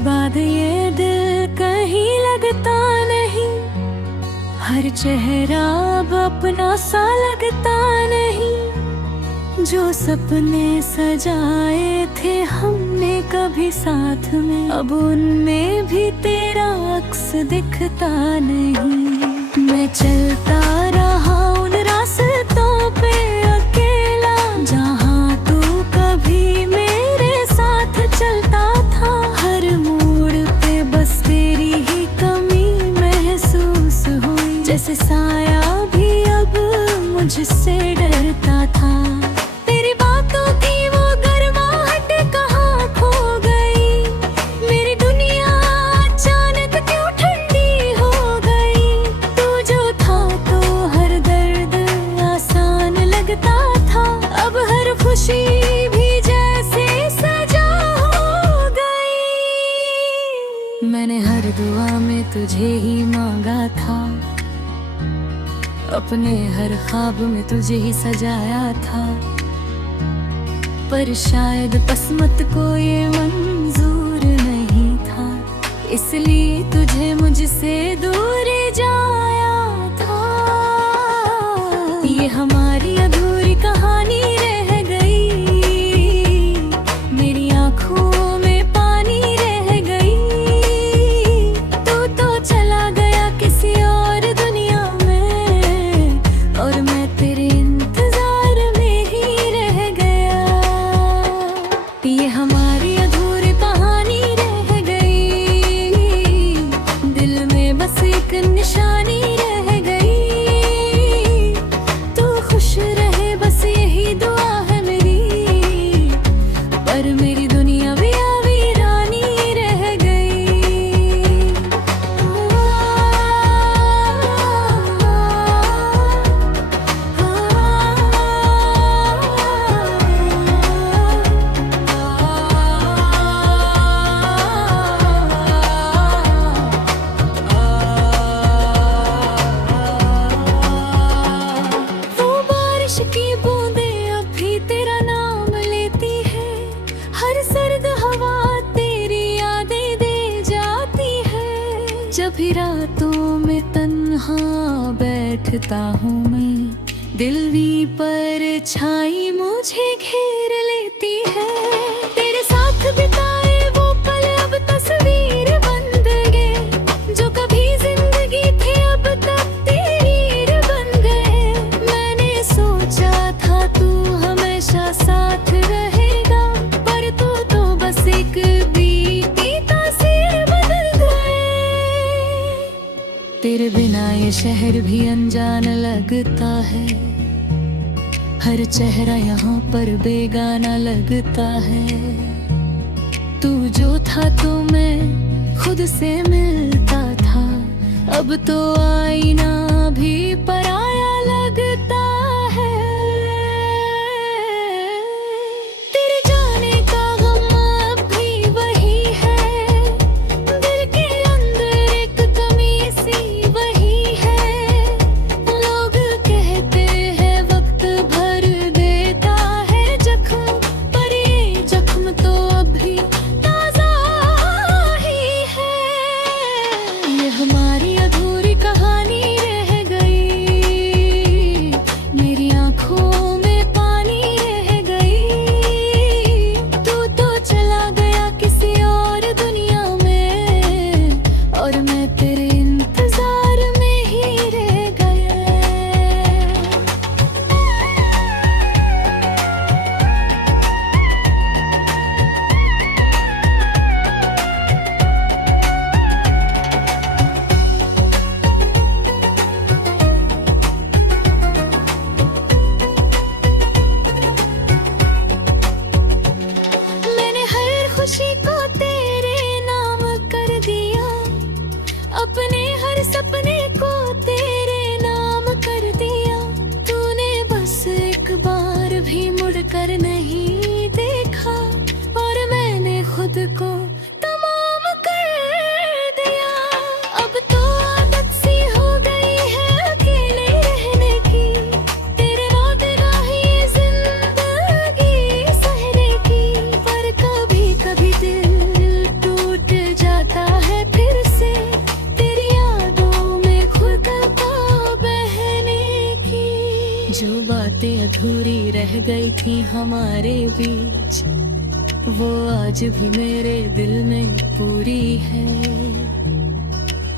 बाद ये दिल कहीं लगता नहीं, हर चेहरा अब अपना सा लगता नहीं। जो सपने सजाए थे हमने कभी साथ में, अब उनमें भी तेरा अक्स दिखता नहीं। मैं चलता रहा उन रास्तों पे अकेला, जहाँ तू कभी मेरे साथ चलता था। हर मोड़ पे बस तेरी ही कमी महसूस हुई, जैसे साया भी अब मुझसे डरता था। तेरी बातों की वो गर्माहट कहाँ खो गई, मेरी दुनिया अचानक क्यों ठंडी हो गई। तू जो था तो हर दर्द आसान लगता था, अब हर खुशी भी जैसे सजा हो गई। मैंने हर दुआ में तुझे ही मांगा था, अपने हर ख्वाब में तुझे ही सजाया था। पर शायद किस्मत को ये मंजूर नहीं था, इसलिए तुझे मुझसे दूर जाया था। ये हमारी अधूरी कहानी रह गई, मेरी आँखों में पानी रह गई। तू तो चला गया किसी और दुनिया में, और मैं तेरे इंतजार में ही रह गया। ये हमारी अधूरी कहानी रह गई, दिल में बस एक निशानी रह गई। तू खुश रहे बस यही दुआ है मेरी, पर मेरी दुनिया भी वीरानी रह गई। वो बारिश की बूंदें अब भी तेरा नाम लेती है, हर सर्द हवा तेरी यादें दे जाती है। जब भी रातों में तन्हा बैठता हूँ मैं, दिल भी परछाई मुझे घेर लेती है। तेरे साथ बिताए वो पल अब तस्वीर बन गए, जो कभी जिंदगी थी अब तकदीर बन गए। मैंने सोचा था तू हमेशा साथ रहेगा, पर तू तो बस एक बीती तासीर बदल गए। तेरे बिना ये शहर भी अनजान लगता है, हर चेहरा यहाँ पर बेगाना लगता है। तू जो था तो मैं खुद से मिलता था, अब तो आईना भी पराया लगता है। तेरे जाने का गम अब भी वही है, दिल के अंदर एक कमी सी वही है। लोग कहते हैं वक्त भर देता है जख्म, पर ये जख्म तो अभी ताजा ही है। ये हमारी अधूरी कहानी रह गई, मेरी आँखों में पानी रह गई। तू तो चला गया किसी और दुनिया में, और मैं तेरे इंतजार में ही रह गया। मैंने हर खुशी को तेरे नाम कर दिया, अपने हर सपने को तेरे नाम कर दिया। तूने बस एक बार भी मुड़कर नहीं देखा, और मैंने खुद को तमाम कर दिया। अब तो आदत सी हो गई है अकेले रहने की, तेरे रात राही जिंदगी सहने की। पर कभी कभी दिल टूट अधूरी रह गई थी हमारे बीच, वो आज भी मेरे दिल में पूरी है।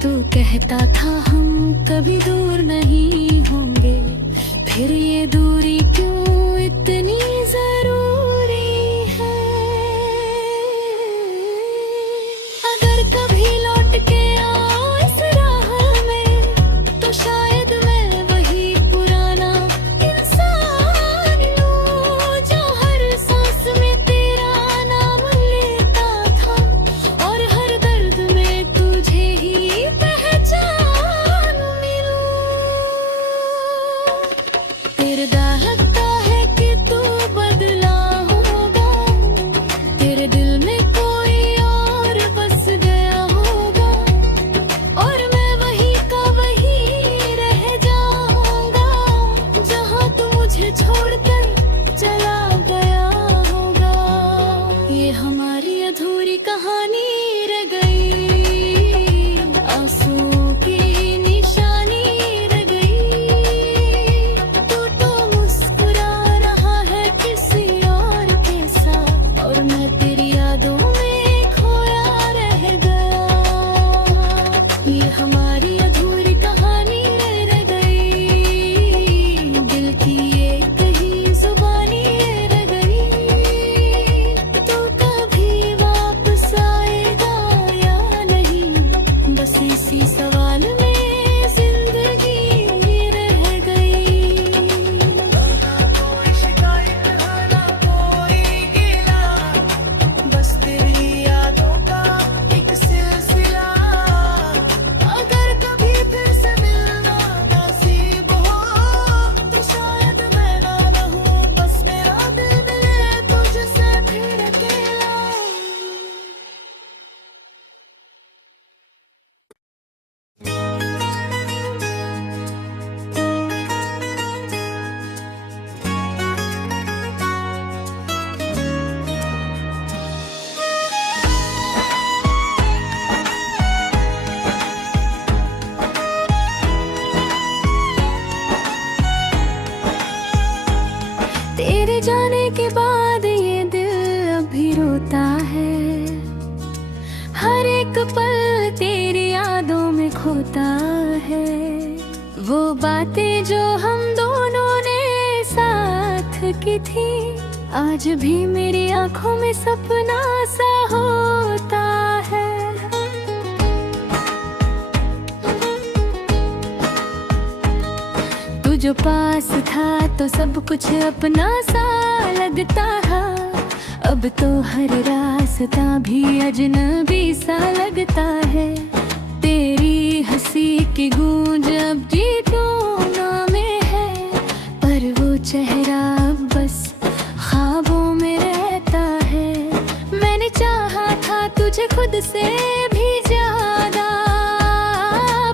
तू कहता था हम कभी दूर नहीं होंगे, फिर ये दूरी क्यों इतनी जरूरी है। अगर कभी लौट के आओ इस राह में, तो शायद मैं वही पुराना इंसान हूँ, जो हर सांस में तेरा नाम लेता था, और हर दर्द में तुझे ही पहचान मिलूं। तेरे लगता है कि तू बदला होगा, तेरे दिल में कोई और बस गया होगा, और मैं वही का वही रह जाऊंगा, जहां तू मुझे छोड़कर चला गया होगा। ये हमारी अधूरी कहानी रह गई, आंसुओं की निशानी रह गई। तू तो मुस्कुरा रहा है किसी और के साथ, और मैं तेरी यादों में खोया रह गया। ये हमारी अधूरी कहानी रह गई, दिल की ये कही जुबानी रह गई। तू कभी वापस आएगा या नहीं, बस इसी सवाल में जिंदगी रह गई। कोई शिकायत ना कोई गिला, बस तेरी यादों का एक सिलसिला। अगर कभी फिर से मिलना नसीब हो, तो शायद मैं ना रहूं, बस मेरा दिल मिले तुझसे फिर अकेला। तेरे जाने के बाद ये दिल अभी रोता है, हर एक पल तेरी यादों में खोता है। वो बातें जो हम दोनों ने साथ की थी, आज भी मेरी आंखों में सपना सा होता है। तू जो पास था तो सब कुछ अपना सा लगता है, अब तो हर रास्ता भी अजनबी सा लगता है। तेरी हंसी की गूंज अब जीतों में है, पर वो चेहरा अब बस ख्वाबों में रहता है। मैंने चाहा था तुझे खुद से भी ज्यादा,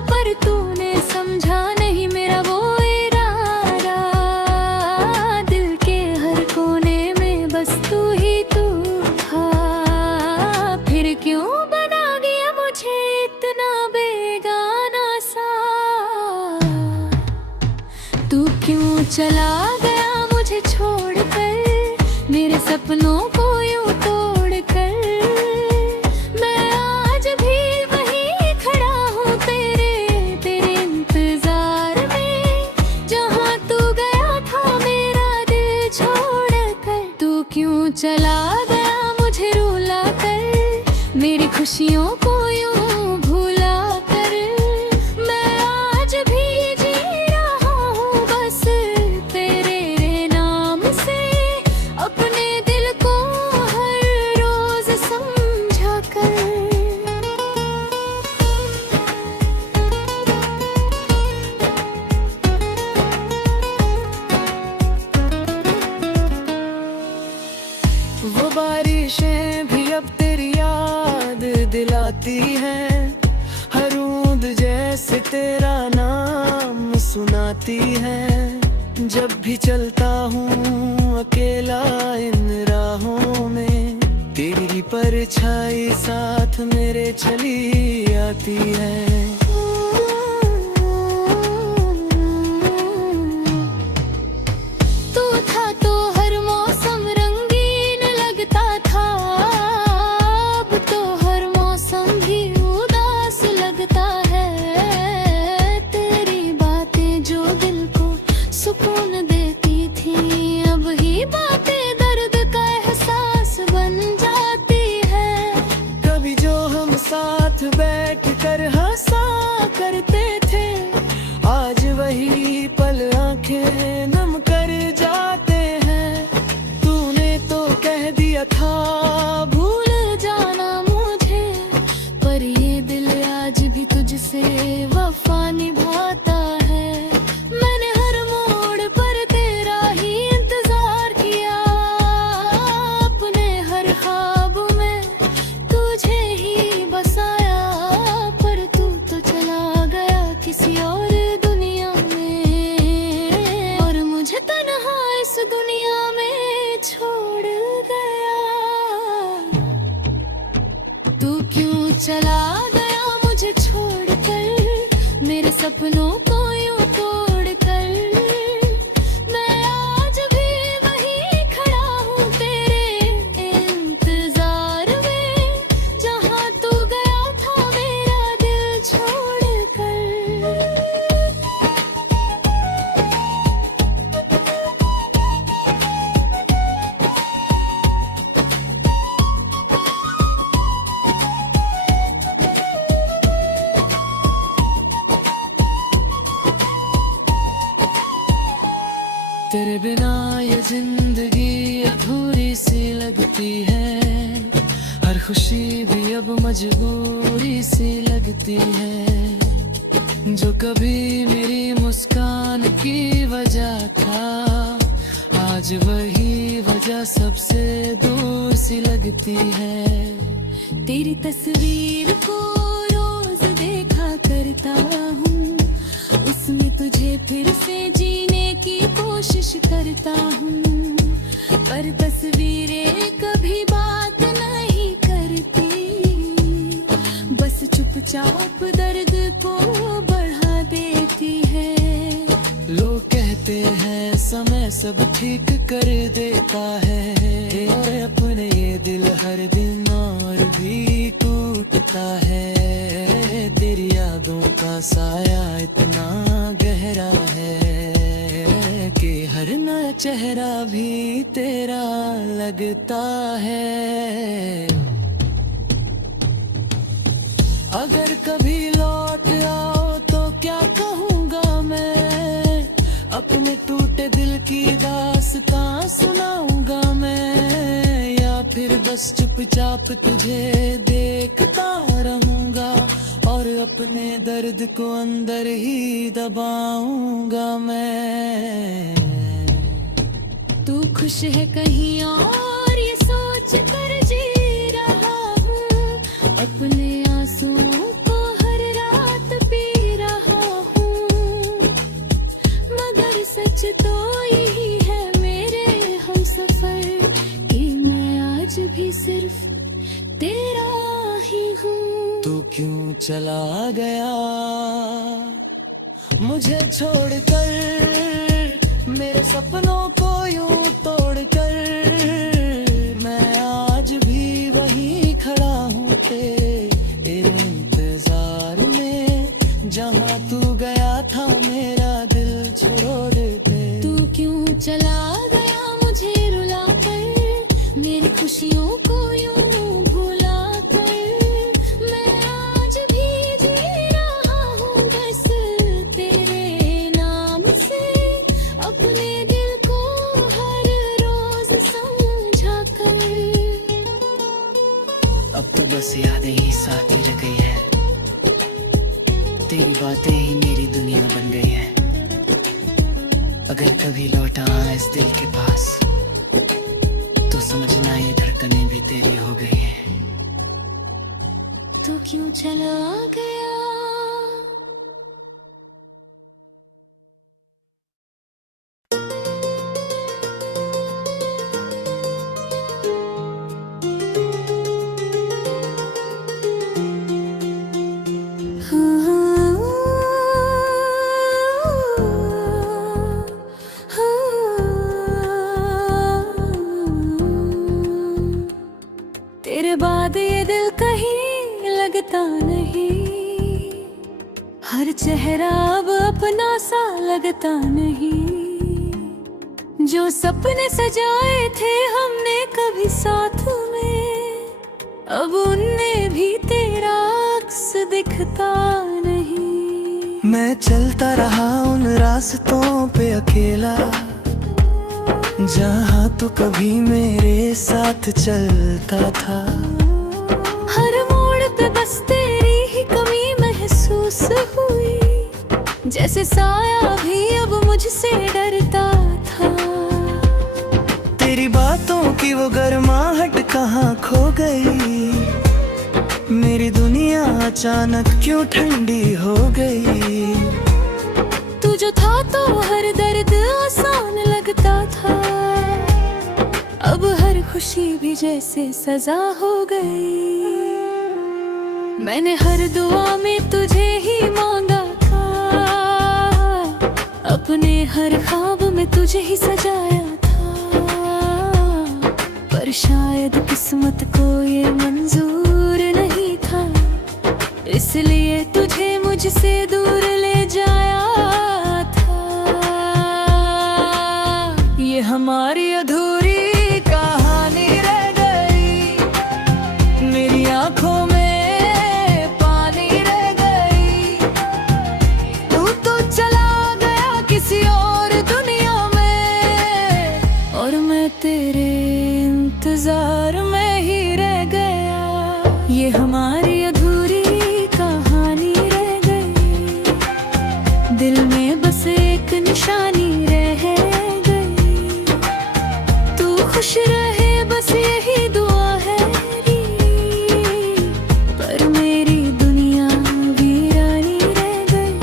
पर तूने समझा नहीं मेरा वो इरादा। दिल के हर कोने में बस तू ही तू था, फिर क्यों बना गया मुझे इतना बेगाना सा। तू क्यों चला गया मुझे छोड़कर, मेरे सपनों को यूं तोड़कर। मैं आज भी वहीं खड़ा हूँ तेरे इंतजार में, जहाँ तू गया था मेरा दिल छोड़कर। तू क्यों चला गया मुझे रुला कर, मेरी खुशियों को यूं भुला कर। मैं आज भी जी रहा हूँ बस तेरे नाम से, अपने दिल को हर रोज समझा कर। वो बारिशें भी अब तेरी याद दिलाती हैं, हर बूंद जैसे तेरा नाम सुनाती है। जब भी चलता हूँ अकेला इन राहों में, तेरी परछाई साथ मेरे चली आती है। तू था ये जिंदगी अधूरी सी लगती है, हर खुशी भी अब मजबूरी सी लगती है। जो कभी मेरी मुस्कान की वजह था, आज वही वजह सबसे दूर सी लगती है। तेरी तस्वीर को रोज देखा करता हूँ, उसमें तुझे फिर से जीने की कोशिश करता हूँ, पर तस्वीरें कभी बात नहीं करती, बस चुपचाप दर्द को बढ़ा देती है। लोग कहते हैं समय सब ठीक कर देता है, और अपने ये दिल हर दिन और भी टूटता है। तेरी यादों का साया इतना गहरा है कि हर नया चेहरा भी तेरा लगता है। अगर कभी लौट आओ तो क्या कहूँगा मैं, अपने टूटे दिल की दास्तां सुनाऊंगा मैं, या फिर बस चुपचाप तुझे देखता रहूंगा और अपने दर्द को अंदर ही दबाऊंगा मैं। तू खुश है कहीं और ये सोच कर जी रहा हूँ, अपने आंसुओं को हर रात पी रहा हूँ, मगर सच तो यही है मेरे हमसफर कि मैं आज भी सिर्फ तेरा ही हूँ। तू क्यों चला गया मुझे छोड़कर, मेरे सपनों को यूं तोड़कर, मैं आज भी वहीं खड़ा हूँ तेरे इंतजार में, जहाँ तू गया था मेरा दिल छोड़ के। तू क्यों चला गया मुझे रुला कर, मेरी खुशियों को यूं भुला कर, मैं आज भी जी रहा हूँ बस तेरे नाम से, अपने दिल को हर रोज समझा कर। अब तो बस यादें ही साथ ही रह गई है, तेरी बातें ही मेरी दुनिया बन गई है। अगर कभी लौटा इस दिल के पास तो समझना ये धड़कनें भी तेरी हो गई है। तू क्यों चला गया। तेरे बाद ये दिल कहीं लगता नहीं, हर चेहरा अब अपना सा लगता नहीं, जो सपने सजाए थे हमने कभी साथ में, अब उनमें भी तेरा अक्स दिखता नहीं। मैं चलता रहा उन रास्तों पे अकेला, जहाँ तू कभी मेरे साथ चलता था। हर मोड़ पे बस तेरी ही कमी महसूस हुई, जैसे साया भी अब मुझसे डरता था। तेरी बातों की वो गर्माहट कहाँ खो गई, मेरी दुनिया अचानक क्यों ठंडी हो गई। तू जो था तो हर दर्द आसान लगता था, अब हर खुशी भी जैसे सजा हो गई। मैंने हर दुआ में तुझे ही मांगा था, अपने हर ख्वाब में तुझे ही सजाया था, पर शायद किस्मत को ये मंजूर नहीं था, इसलिए तुझे मुझसे दूर ले जाया था। ये हमारी अधूरी कहानी रह गई, मेरी आंखों में पानी रह गई। तू तो चला गया किसी और दुनिया में, मैं तेरे इंतजार में ही रह गया। ये हमारी अधूरी कहानी रह गई, दिल में बस एक निशानी रह गई। तू खुश रहे बस यही दुआ है मेरी, पर मेरी दुनिया वीरानी रह गई।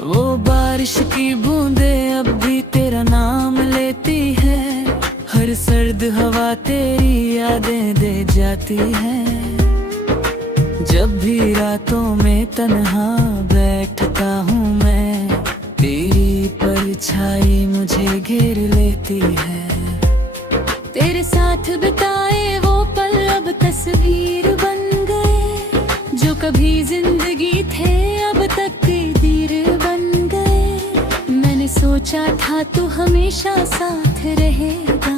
वो बारिश की बूंदें अब भी तेरा नाम लेती है, हर सर्द हवा तेरी यादें दे जाती है। जब भी रातों में तन्हा बैठता हूँ मैं, तेरी परछाई मुझे घेर लेती है। तेरे साथ बिताए वो पल अब तस्वीर बन गए, जो कभी जिंदगी थे अब तकदीर बन गए। मैंने सोचा था तू हमेशा साथ रहेगा,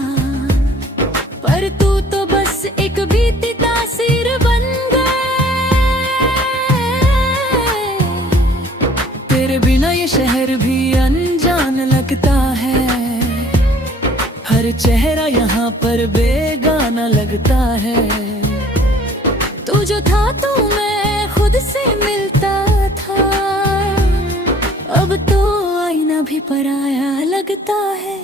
पर तू तो बस एक बीती तासीर बन गए। तेरे बिना ये शहर भी अनजान लगता है, हर चेहरा यहाँ पर बेगाना लगता है। तू जो था तो मैं खुद से मिलता था, अब तो आईना भी पराया लगता है।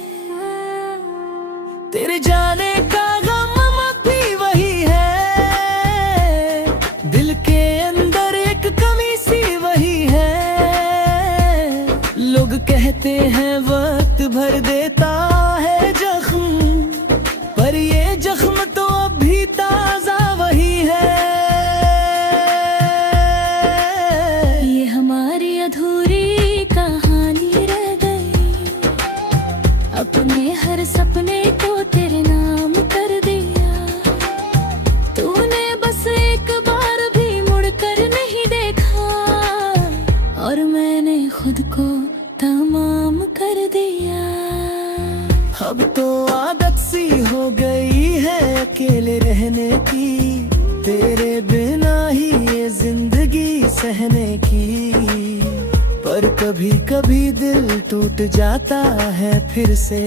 तेरे जाने का गम अब भी वही है, दिल के अंदर एक कमी सी वही है। लोग कहते हैं वक्त भर देता है जख्म, पर ये जख्म तो अब भी ताजा वही है। ये हमारी अधूरी कहानी रह गई, अपने हर सपने को तेरे नाम कर दिया। तूने बस एक बार भी मुड़कर नहीं देखा, और मैंने खुद को तमाम कर दिया। अब तो आदत सी हो गई है अकेले रहने की, तेरे बिना ही ये जिंदगी सहने की। पर कभी कभी दिल टूट जाता है फिर से,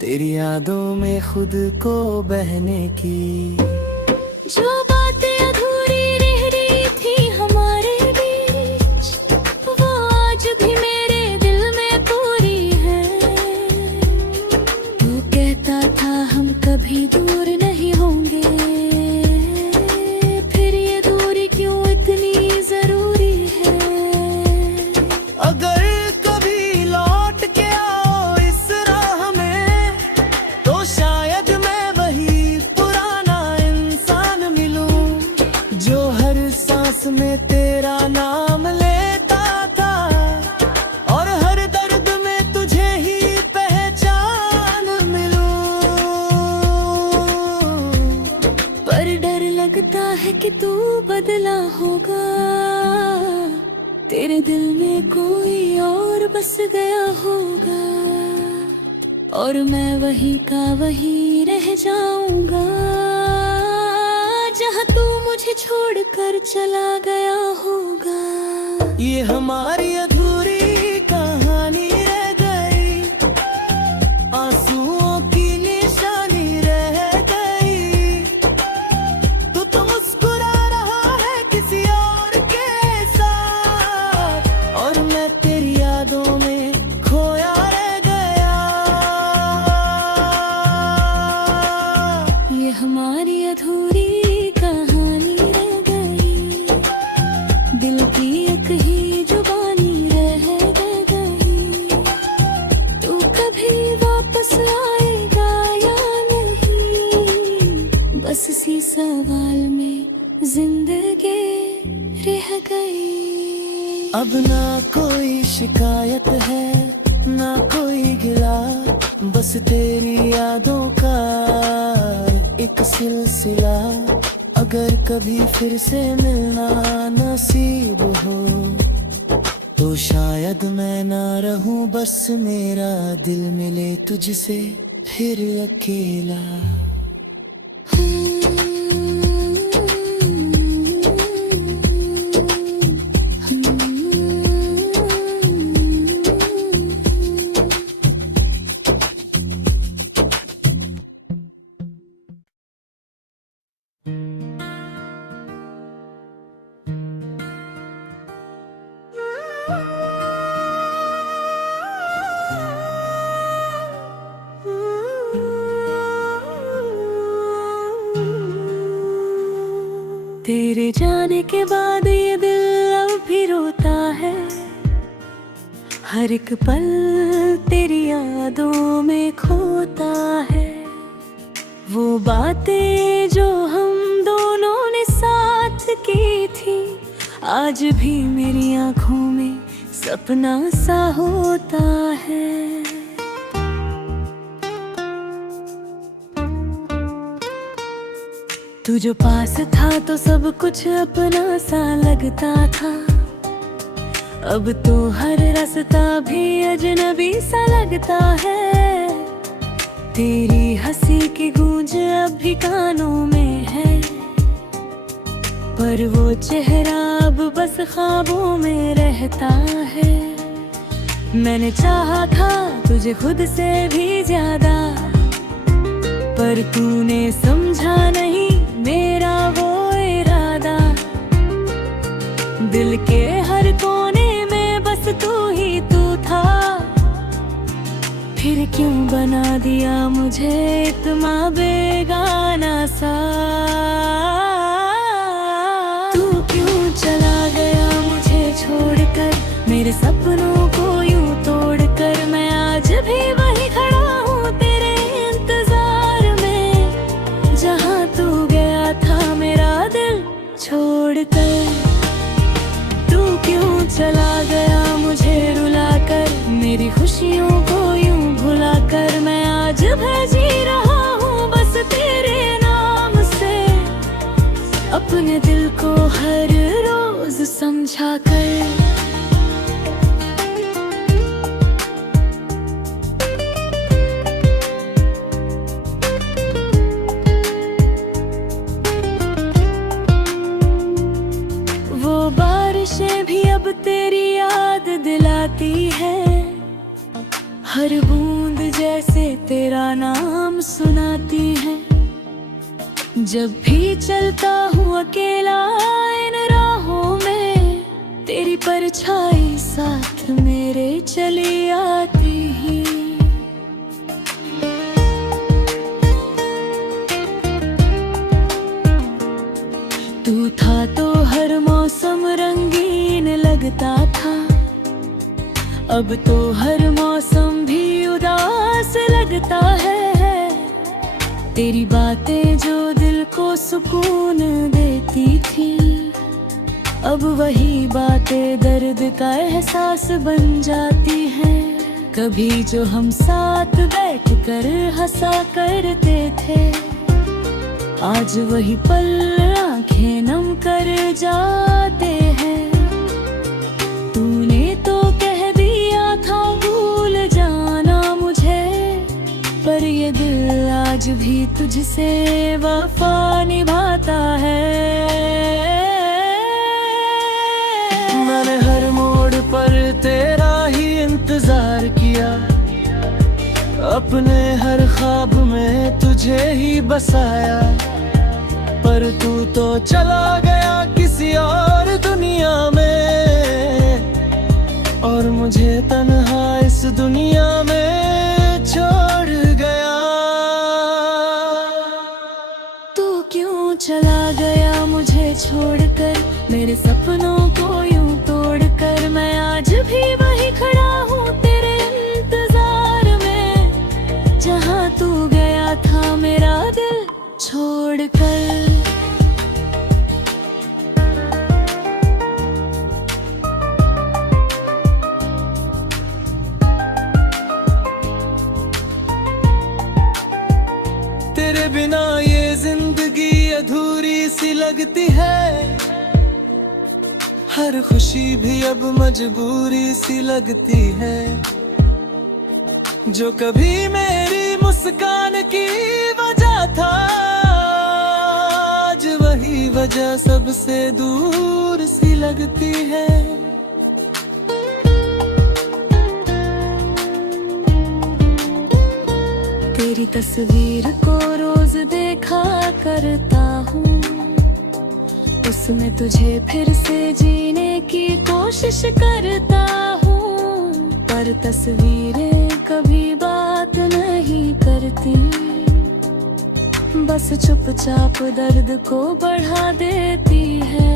तेरी यादों में खुद को बहने की। जो बातें अधूरी रह रही थी हमारे बीच, वो आज भी मेरे दिल में पूरी है। तू कहता था हम कभी दूर नहीं होंगे, फिर ये दूरी क्यों इतनी जरूरी है। अगर कभी लौट के आओ इस राह में, तो शायद मैं वही पुराना इंसान मिलूं, जो हर सांस में तेरा नाम लेता था, और हर दर्द में तुझे ही पहचान मिलूं। पर डर लगता है कि तू बदला होगा, तेरे दिल में कोई और बस गया होगा, और मैं वही का वही रह जाऊंगा, जहाँ तू मुझे छोड़कर चला गया होगा। ये हमारी अधूरी कहानी रह गई, आंसुओं की निशानी रह गई। तू तो मुस्कुरा रहा है किसी और के साथ, और मैं तेरी यादों में खोया रह गया। ये हमारी अधूरी कहानी रह गई, दिल की एक ही जुबानी रह गई। तू कभी वापस आएगा या नहीं, बस इसी सवाल में जिंदगी रह गई। अब ना कोई शिकायत है ना कोई गिला, बस तेरी यादों का एक सिलसिला। अगर कभी फिर से मिलना नसीब हो, तो शायद मैं ना रहूं, बस मेरा दिल मिले तुझसे फिर अकेला। तेरे जाने के बाद ये दिल अब भी रोता है। हर एक पल तेरी यादों में खोता है। वो बातें जो हम दोनों ने साथ की थी, आज भी मेरी आंखों में सपना सा होता है। तू जो पास था तो सब कुछ अपना सा लगता था। अब तो हर रास्ता भी अजनबी सा लगता है। तेरी हंसी की गूंज अब भी कानों में है, पर वो चेहरा अब बस ख्वाबों में रहता है। मैंने चाहा था तुझे खुद से भी ज्यादा, पर तूने समझा नहीं मेरा वो इरादा। दिल के हर कोने में बस तू ही तू था, फिर क्यों बना दिया मुझे इतना बेगाना सा। तू क्यों चला गया मुझे छोड़कर, मेरे सपनों को यूं तोड़कर। मैं आज भी वही खड़ा हूँ तेरे इंतजार में, जहाँ तू गया था मेरा दिल छोड़कर। तू क्यों चला गया मुझे रुलाकर, मेरी खुशियों को यूं भुलाकर। मैं आज भी जी रहा हूँ बस तेरे नाम से, अपने दिल को हर रोज समझा कर। वो बारिशें भी अब तेरी याद दिलाती है, हर बूंद जैसे तेरा नाम सुनाती है। जब भी चलता हूँ अकेला इन राहों में, तेरी परछाई साथ मेरे चली आती है। तू था तो हर मौसम रंगीन लगता था, अब तो हर मौसम भी उदास लगता है। तेरी बातें जो दिल को सुकून देती थी, अब वही बातें दर्द का एहसास बन जाती हैं। कभी जो हम साथ बैठ कर हंसा करते थे, आज वही पल आंखें नम कर जाते हैं। तूने तो कह दिया था भूल जाना मुझे, पर ये दिल आज भी तुझसे वफा निभाता है। मैंने हर मोड़ पर तेरा ही इंतजार किया, अपने हर ख्वाब में तुझे ही बसाया। पर तू तो चला गया किसी और दुनिया में, और मुझे तन्हा इस दुनिया में छोड़ गया। तू क्यों चला गया मुझे छोड़कर, मेरे सपनों को यूं तोड़कर। मैं आज भी वही खड़ा हूँ तेरे इंतजार में, जहाँ तू गया था मेरा दिल छोड़कर। तेरे बिना ये जिंदगी अधूरी सी लगती है, हर खुशी भी अब मजबूरी सी लगती है। जो कभी मेरी मुस्कान की वजह था, आज वही वजह सबसे दूर सी लगती है। तेरी तस्वीर को रोज देखा करता हूँ, उसमें तुझे फिर से जीने की कोशिश करता हूँ। पर तस्वीरें कभी बात नहीं करती, बस चुपचाप दर्द को बढ़ा देती है।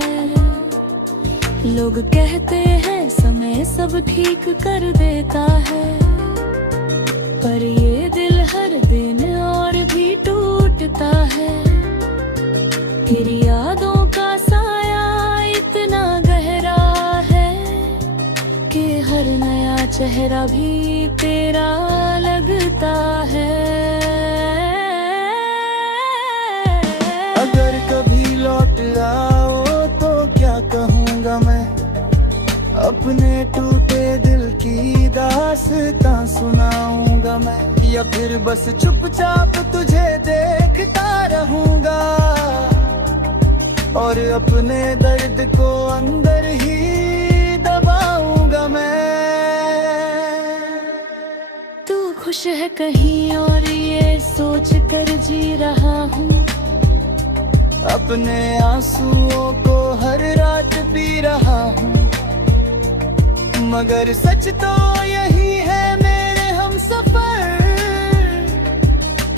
लोग कहते हैं समय सब ठीक कर देता है, पर ये दिल हर दिन और भी टूटता है। फिर यादों का साया इतना गहरा है कि हर नया चेहरा भी तेरा लगता है। अगर कभी लौट आओ तो क्या कहूँगा मैं, अपने टूटे दिल की दास्तां सुनाऊंगा मैं, या फिर बस चुपचाप तुझे देखता रहूंगा और अपने दर्द को अंदर ही दबाऊंगा मैं। तू खुश है कहीं और ये सोच कर जी रहा हूँ, अपने आंसुओं को हर रात पी रहा हूँ, मगर सच तो यही है मेरे हमसफर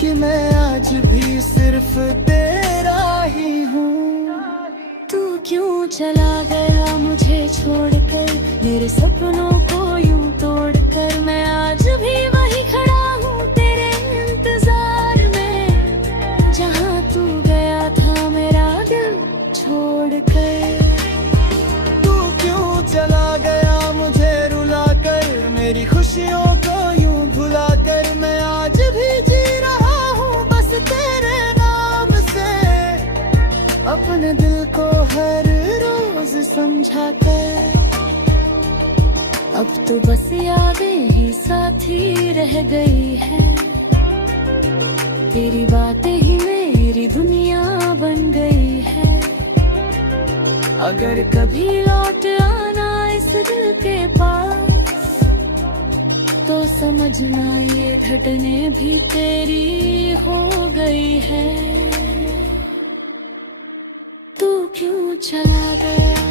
कि मैं आज भी सिर्फ तेरा ही हूँ। तू क्यों चला गया मुझे छोड़कर, मेरे सपनों को यूं तोड़कर। मैं आज भी वही खड़ा हूँ तेरे इंतजार में, जहाँ तू गया था मेरा दिल छोड़कर। तू क्यों चला गया मुझे रुलाकर, मेरी खुशियों को यूं भुलाकर। मैं आज भी जी रहा हूँ बस तेरे नाम से, अपने दिल को हर रोज समझा कर। अब तो बस यादें ही साथी रह गई है, तेरी बातें ही मेरी दुनिया बन गई है। अगर कभी लौट आना इस दिल के पास, तो समझना ये घटने भी तेरी हो गई है। तू क्यों चला गया।